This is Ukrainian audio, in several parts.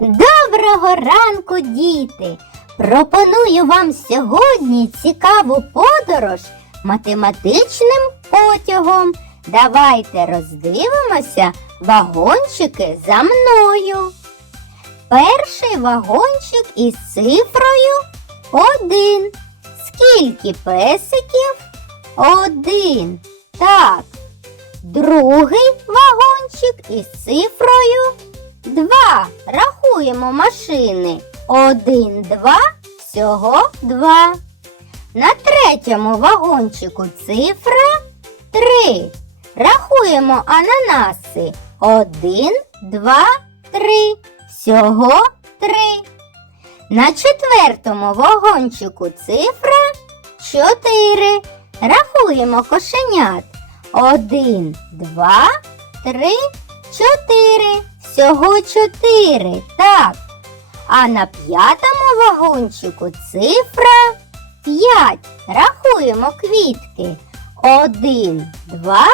Доброго ранку, діти! Пропоную вам сьогодні цікаву подорож математичним потягом. Давайте роздивимося вагончики за мною. Перший вагончик із цифрою один. Скільки песиків? Один. Так. Другий вагончик із цифрою Два. Рахуємо машини. Один, два, всього два. На третьому вагончику цифра три. Рахуємо ананаси. Один, два, три. Всього три. На четвертому вагончику цифра чотири. Рахуємо кошенят. Один, два, три, чотири. Всього чотири. Так. А на п'ятому вагончику цифра п'ять. Рахуємо квітки. Один, два,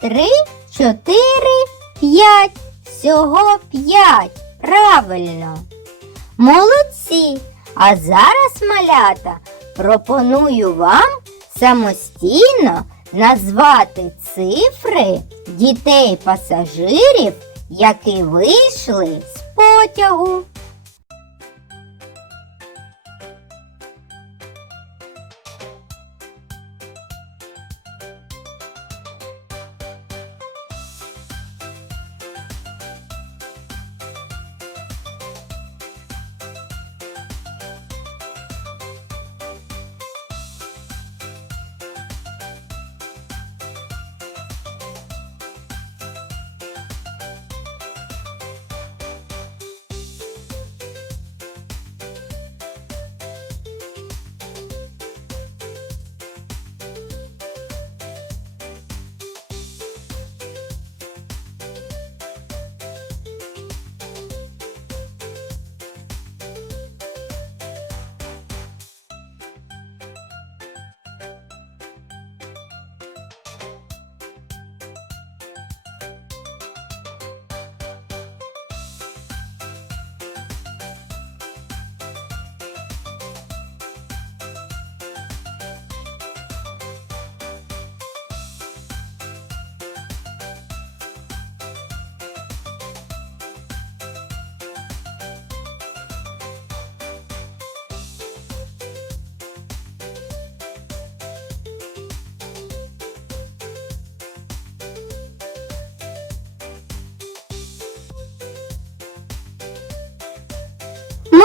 три, чотири, п'ять. Всього п'ять. Правильно. Молодці. А зараз, малята, пропоную вам самостійно назвати цифри дітей-пасажирів, які вийшли з потягу.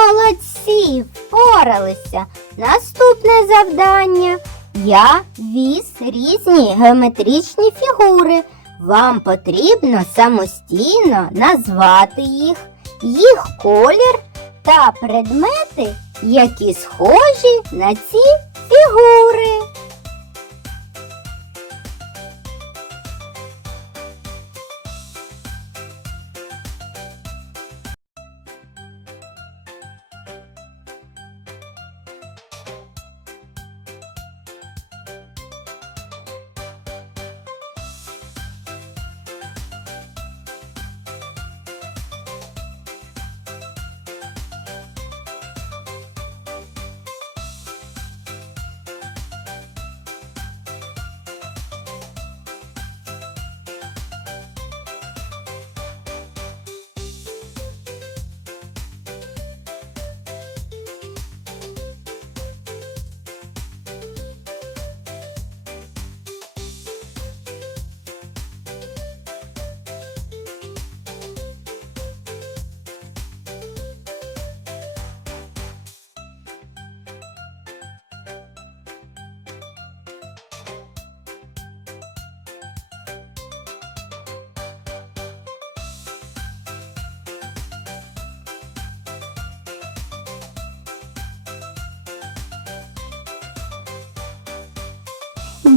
Молодці, впоралися. Наступне завдання. Я віз різні геометричні фігури. Вам потрібно самостійно назвати їх, їх колір та предмети, які схожі на ці фігури.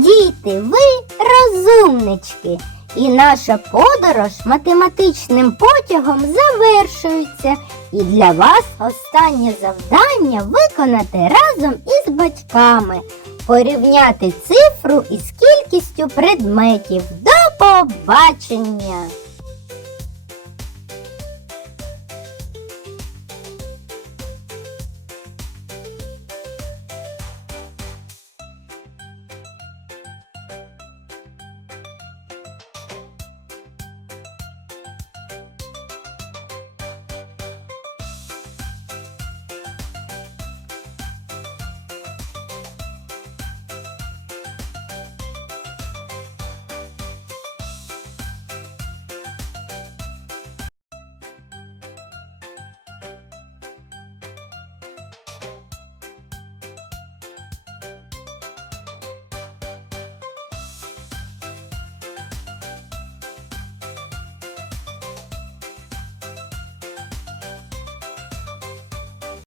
Діти, ви розумнички. І наша подорож математичним потягом завершується. І для вас останнє завдання виконати разом із батьками, порівняти цифру із кількістю предметів. До побачення!